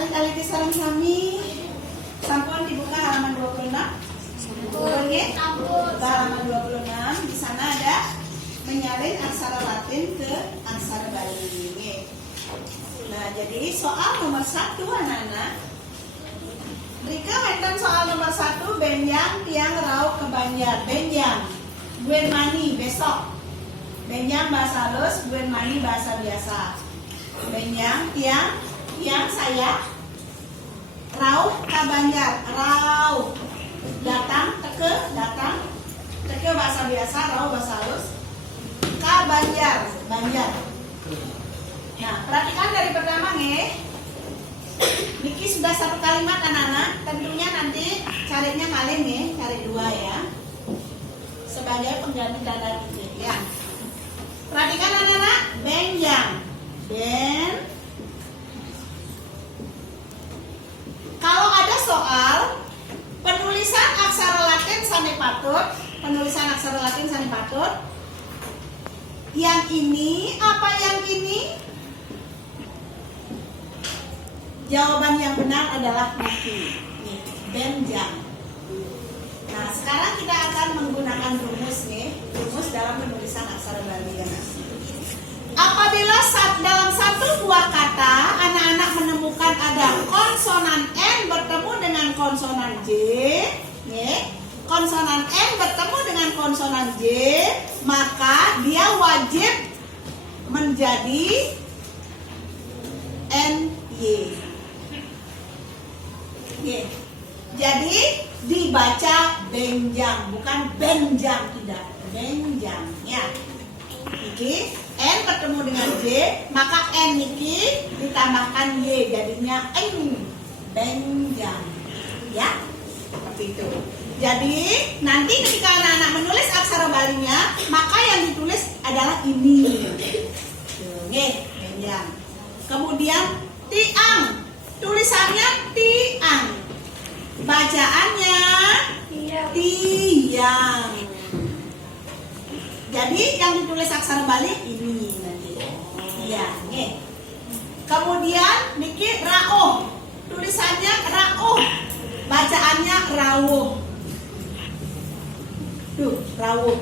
Alih-alih sarung kami, sampun dibuka halaman 26. Oke, buka halaman 26. Di sana ada menyalin aksara Latin ke aksara Bali. Nah, jadi soal nomor 1 anak-anak. Rika wenten soal nomor 1 benjang tiang rau ke Banjar. Benjang, buen mani besok. Benjang bahasa halus, buen mani bahasa biasa. Benjang tiang saya. Rau ke Banjar, rau. Datang, teke bahasa biasa, rau bahasa halus. Ka Banjar. Nah, perhatikan dari pertama nih. Niki sudah satu kalimat anak-anak. Tentunya nanti carinya kalian nih, cari 2 ya. Sebagai pengganti tanda titik ya. Perhatikan anak-anak, benjang. Kalau ada soal penulisan aksara Latin sampai patut, yang ini apa yang ini? Jawaban yang benar adalah niki. Benjang. Nah, sekarang kita akan menggunakan rumus dalam penulisan aksara Bali ya. Apabila dalam satu buah kata anak-anak menemukan ada konsonan N bertemu dengan konsonan J, konsonan N bertemu dengan konsonan J, maka dia wajib menjadi NY. Jadi dibaca benjang, bukan benjang, tidak, benjang ya. Niki N bertemu dengan J, maka N niki ditambahkan Y, jadinya N, benjang ya, seperti itu. Jadi nanti ketika anak-anak menulis aksara Balinya, maka yang ditulis adalah ini, benjang. Kemudian tiang, tulisannya tiang, bacaannya tiang. Jadi yang ditulis aksara Bali ini nanti. Ya, Kemudian niki rauh, tulisannya rauh, bacaannya rawuh. Tuh, rawuh.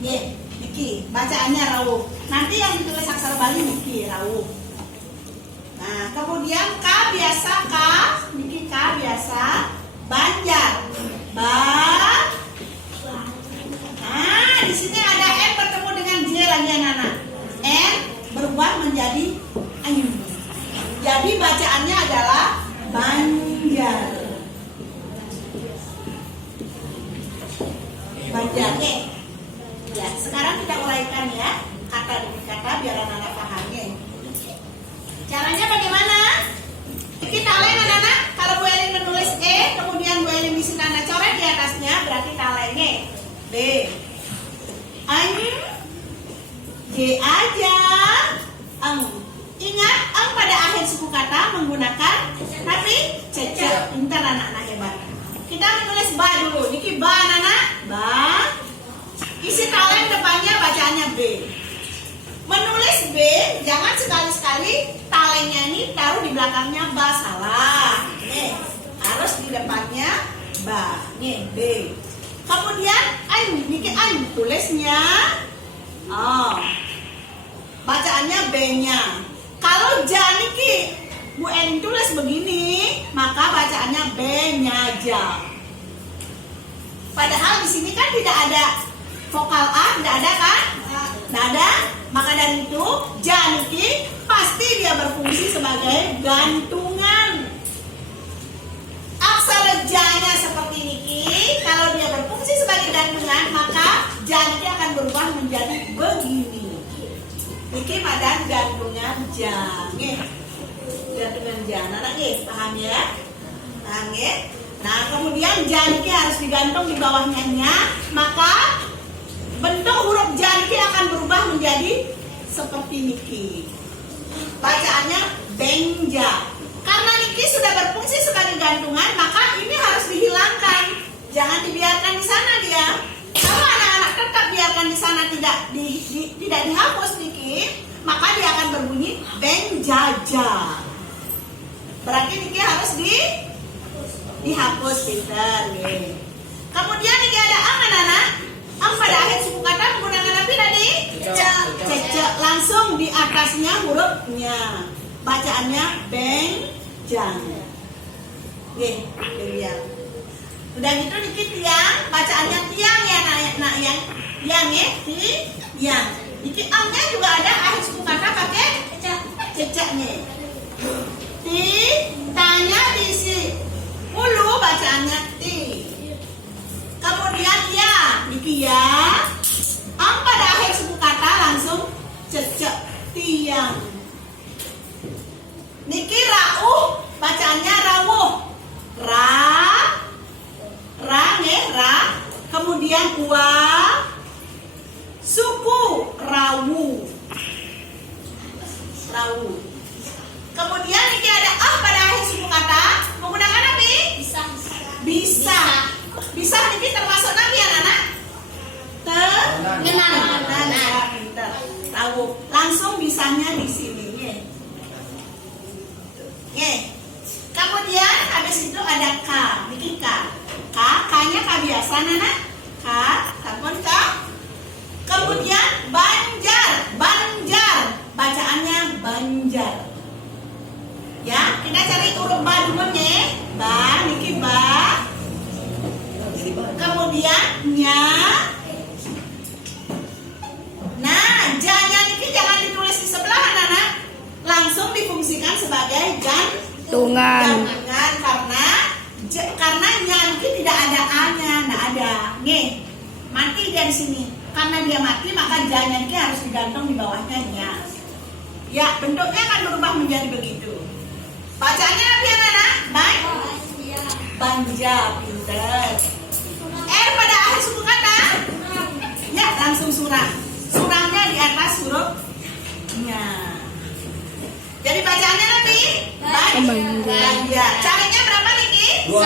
Niki bacaannya rawuh. Nanti yang ditulis aksara Bali niki rawuh. Nah, kemudian K biasa K, niki K biasa, Banjar. Nah, di sini ada N bertemu dengan J lagi anak-anak. N berubah menjadi N. Jadi bacaannya adalah Banjar. Banjar. Ya, sekarang kita uraikan ya kata demi kata biar anak-anak paham ya. Caranya bagaimana? Kita lain anak-anak. Kalau Bu Elin menulis E, kemudian Bu Elin isi tanda coret di atasnya, berarti talainya B. J aja. Ingat, pada akhir suku kata menggunakan tapi cecek. Pintar anak-anak hebat. Kita menulis ba dulu. Niki ba anak-anak. Ba. Isi taleng depannya bacaannya B. Menulis B, jangan sekali-sekali talengnya ini taruh di belakangnya ba, salah. Harus di depannya ba. B. Kemudian niki tulisnya bacaannya B-nya. Kalau janiki Bu Elin tulis begini, maka bacaannya B-nya aja. Padahal di sini kan tidak ada vokal A tidak ada kan? Tidak ada. Maka dari itu janiki pasti dia berfungsi sebagai gantungan. Aksara ja-nya seperti niki, kalau dia berfungsi sebagai gantungan, maka janiki akan berubah menjadi begini. Niki madan gantungan ja, gantungan ja. Anak paham ya? Paham ya? Nah, kemudian janiki harus digantung di bawahnya nya, maka bentuk huruf janiki akan berubah menjadi seperti niki. Bacaannya benja. Karena niki sudah berfungsi sebagai gantungan, maka ini harus dihilangkan. Jangan dibiarkan di sana dia. Kalau anak-anak tetap biarkan di sana tidak dihapus niki, maka dia akan berbunyi benjaja. Berarti niki harus dihapus, pintar. Kemudian niki ada ang anak-anak. Ang pada akhir suku kata menggunakan apa tadi? Cecek. Langsung di atasnya hurufnya. Bacaannya benjang. Lihat. Udah gitu dikit tiang, bacaannya tiang ya nak yang ya, tiang. Dikit angnya juga ada akhir suku kata pakai ceceknya. Tanya diisi ulu bacaannya ti. Kemudian ya, niki ya. Ang pada akhir suku kata langsung cecek tiang. Niki rauh, bacaannya rawuh. Ra. Kemudian wa, suku rawu. Kemudian niki ada pada akhir suku kata menggunakan apa? Bisa. Bisa niki termasuk nabi anak-anak? Tahu. Langsung bisanya di sini. Kemudian habis itu ada K, niki K. K-nya K biasa anak. K, sampun K. Kemudian banjar. Bacaannya banjar. Ya, kita cari huruf ba dulu nih. Ba, niki ba. Kemudian nya. Nah, ja-nya niki jangan ditulis di sebelah anak-anak. Langsung difungsikan sebagai gantungan karena nya niki tidak ada a-nya, tidak ada. Mati dia di sini. Karena dia mati maka ja-nya niki harus digantung di bawahnya nya. Ya, bentuknya akan berubah menjadi begitu. Bacaannya apa ya anak? Banja, pinter. Pada akhir suku kata ya langsung surang. Surangnya di atas huruf nya. Jadi bacaannya nanti banja. Carinya berapa niki? 2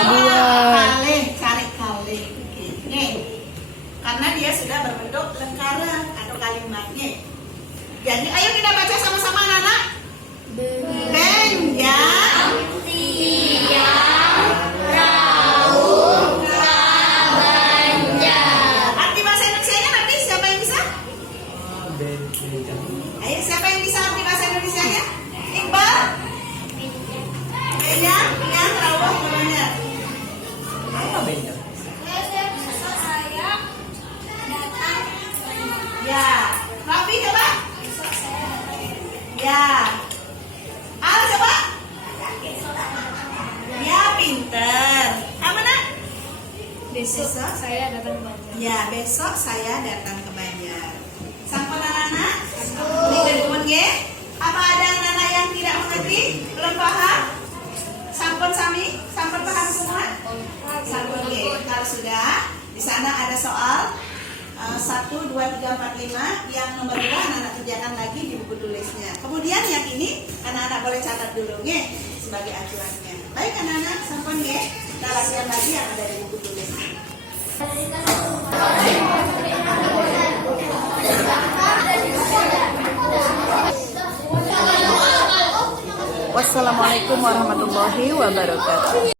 kali. Karena dia sudah berbentuk lengkara atau kalimatnya. Jadi ayo kita baca sama-sama anak-anak. Benja. Arti bahasa Indonesianya nanti siapa yang bisa? Ayo siapa yang bisa arti bahasa Indonesianya? Iqbal? Yang rawuh namanya. Apa beda? Ya, Rafi coba. Ya. Al coba. Ya, pinter. Apa nak? Besok saya datang ke Banjar. Ya, besok saya datang ke Banjar. Sampun anak-anak? Ini kedua ya. Apa ada anak-anak yang tidak mengerti? Belum paham? Sampun sami? Sampun paham semua? Sampun ya. Kalau sudah, di sana ada soal 1, 2, 3, 4, 5. Yang nomor 2 anak-anak kerjakan lagi di buku tulisnya. Kemudian yang ini anak-anak boleh catat dulu ya, sebagai acuannya. Baik anak-anak, sampun ya. Kita latihan lagi yang ada di buku tulisnya. Wassalamualaikum warahmatullahi wabarakatuh.